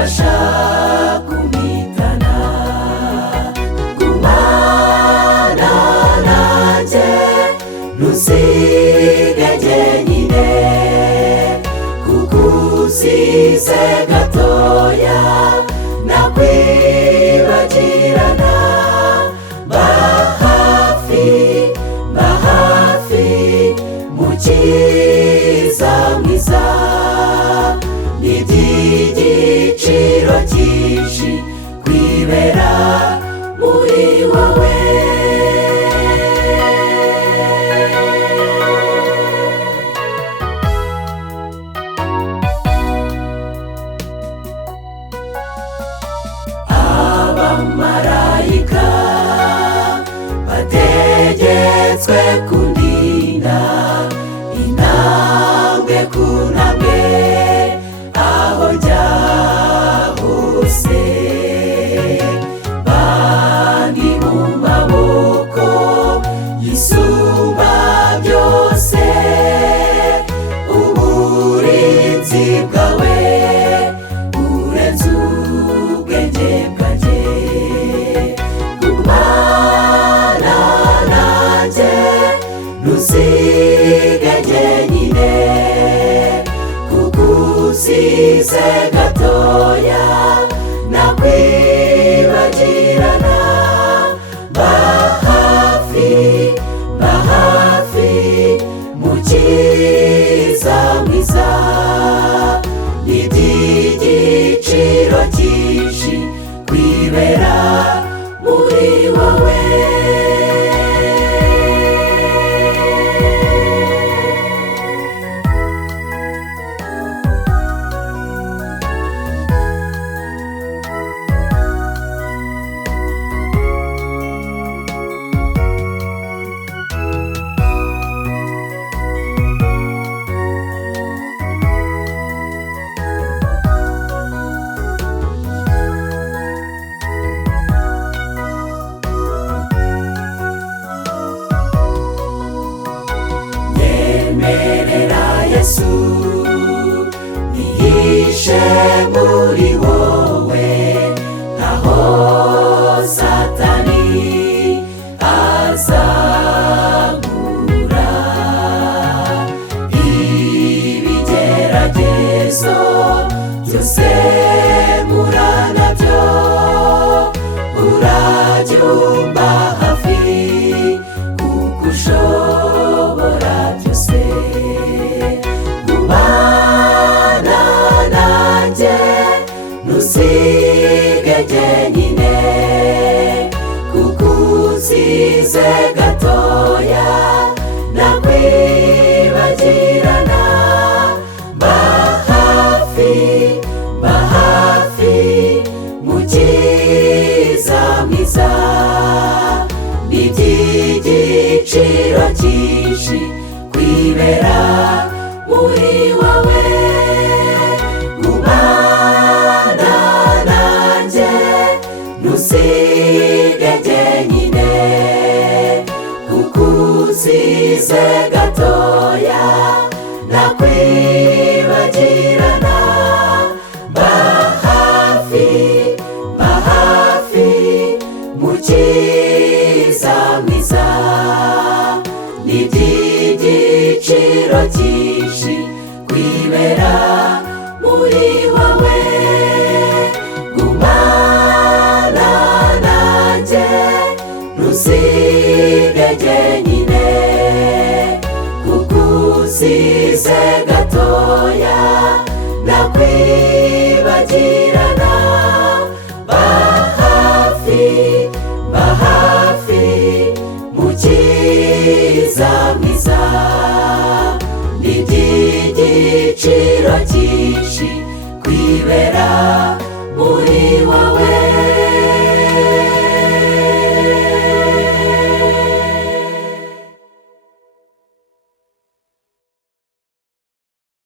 ubasha kumpitana. Gumana nanjye ntusige jyenyine, kuko usize gatoya nakwibagirana. Mba hafi mukiza mwiza, n'iby'igiciro cyinshi kwibera muri wowe. Abamarayika bategetswe kundinda intambwe ku ntambwe, aho njya hose bandi mu maboko y'Isumba byose. Uburinzi bwawe burenze ubwenge bwanjye. Gumana nanjye ntusige jyenyine, kuko usize gatoya nakwibagirana. Mba hafi mukiza mwiza, n'iby'igiciro cyinshi kwibera muri wowe. Nyemerera Yesu nihishe muri wowe, ntaho Satani azagura. Ibigeragezo byose mpura nabyo, urajya umba hafi kuko ushobora byose. Gumana nanjye ntusige jyenyine, kuko usize gatoya nakwibagirana. Mba hafi mukiza mwiza, n'iby'igiciro cyinshi kwibera muri wowe. Gumana nanjye ntusige jyenyine, kuko usize gatoya nakwibagirana. Mba hafi mukiza mwiza, n'iby'igiciro cyinshi kwibera muri wowe. Gumana nanjye ntusige jyenyine, kuko usize gatoya nakwibagirana. Mba hafi mukiza mwiza, n'iby'igiciro cyinshi kwibera muri wowe.